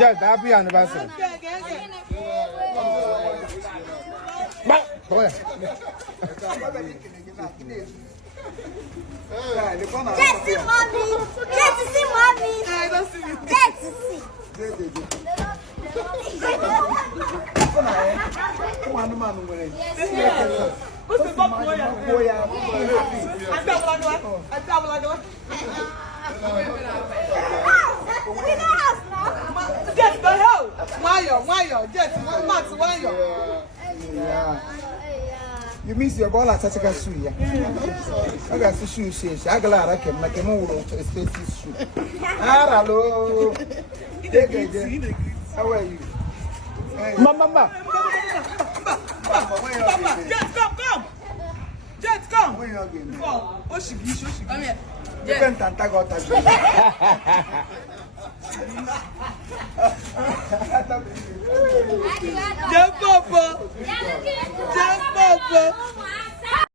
Yes, happy anniversary. Jesse, mommy. Jesse, see, mommy. Jesse, see. You miss your ball at such a shoe. I got the shoe. I got I can make a move to a space shoe. Hello. How are you? Mama. Jet, come. Jet, come. Where are you? Oh, she come here. Jet. Papa.